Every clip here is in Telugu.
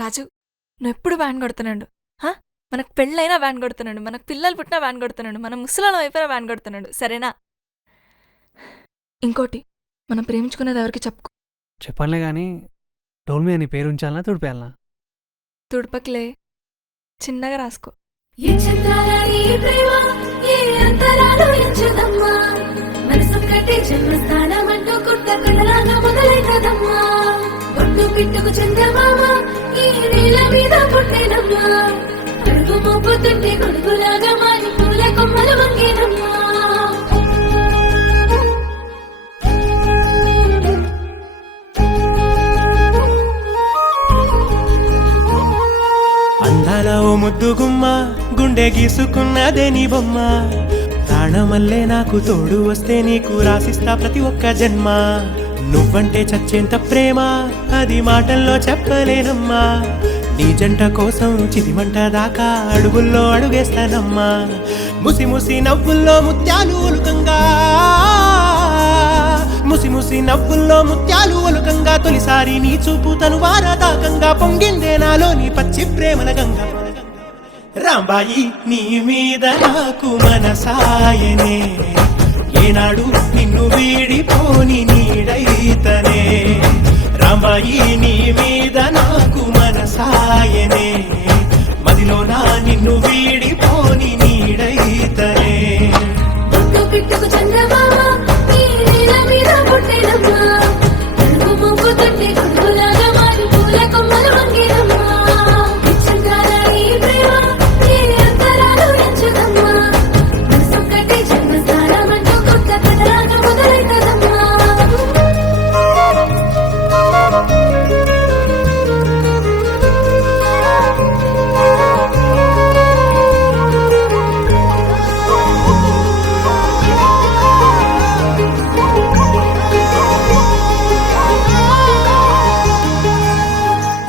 రాజు, నువ్వెప్పుడు వ్యాన్ కొడుతున్నాడు. మనకు పెళ్ళైనా వ్యాన్ కొడుతున్నాడు, మనకు పిల్లలు పుట్టినా వ్యాన్ కొడుతున్నాడు, మన ముసలాలం అయిపోయినా వ్యాన్ కొడుతున్నాడు. సరేనా? ఇంకోటి, మనం ప్రేమించుకునేది ఎవరికి చెప్పుకో. చెప్పనులే కానీ డోల్ మీద నీ పేరు ఉంచాలనా తుడిపేయాలనా? తుడుపకిలే, చిన్నగా రాసుకో. పిట్టుకు చందమామ ఈ నేల మీద పుట్టేనమ్మా, అడుగు మోపుతుంటే కొడుకులాగా మారి పూల కొమ్మలు వంగేనమ్మా. అందాల ఓ ముద్దు గుమ్మ, గుండె గీసుకున్నదే నీ బొమ్మ. ప్రాణమల్లే నాకు తోడు వస్తే నీకు రాసిస్తా ప్రతి ఒక్క జన్మ. నువ్వంటే చచ్చేంత ప్రేమ అది మాటల్లో చెప్పలేనమ్మా. నీ జంట కోసం చిదిమంట దాకా అడుగుల్లో అడుగేస్తానమ్మా. ముసి ముసి నవ్వుల్లో ముత్యాలు ఒలుకంగా, ముసి ముసి నవ్వుల్లో ముత్యాలు ఒలుకంగా, తొలిసారి నీ చూపు తను వారదాకంగా పొంగిందే నాలో నీ పచ్చి ప్రేమల గంగా. రాంబాయి నీ మీద నాకు మనసాయనే, ఏనాడు నిన్ను వీడిపోని నీడైతనే. రాంబాయి నీ మీద నాకు మనసాయనే, మదిలో నా నిన్ను వీడిపోని నీడైతనే. పిట్టుకు చంద్రమామ ఈ నేల మీద పుట్టేనమ్మా, అడుగు మోపుతుంటే కొడుకులాగా మారి పూల కొమ్మలు వంగేనమ్మా.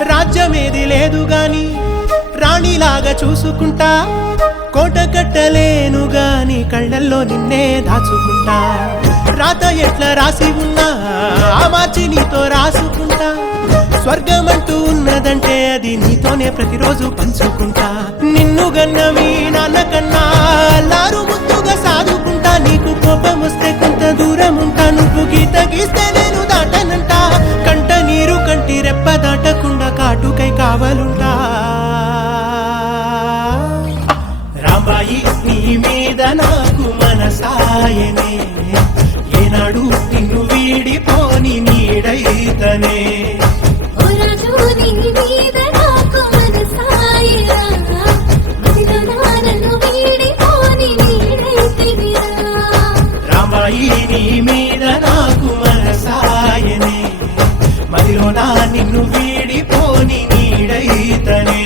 రాజ్యమేది లేదు గాని రాణిలాగా చూసుకుంటా, కోట కట్టలేను గాని కళ్ళల్లో నిన్నే దాచుకుంటా. రాత ఎట్లా రాసి ఉన్నా ఆ మార్చి నీతో రాసుకుంటా. స్వర్గమంటూ ఉన్నదంటే అది నీతోనే ప్రతిరోజు పంచుకుంటా. నిన్ను గన్నవి నాన్న కన్నా లారు ముద్దుగా సాదుకుంటా. నీకు కోపం వస్తే కొంత దూరం ఉంటా, నువ్వు గీత గీస్తే నేను దాటనంట. కంట నీరు కంటి రెప్ప దాటకుండా కాటుకై కావలుంటా. రాంబాయి నీ మీద నాకు మనసాయనే, ఏనాడు నిన్ను వీడిపోని నీడైతనే. రాంబాయి నీ మీద నాకు మనసాయనే, మదిలో నా నిన్ను వీడిపోని నీడైతనే.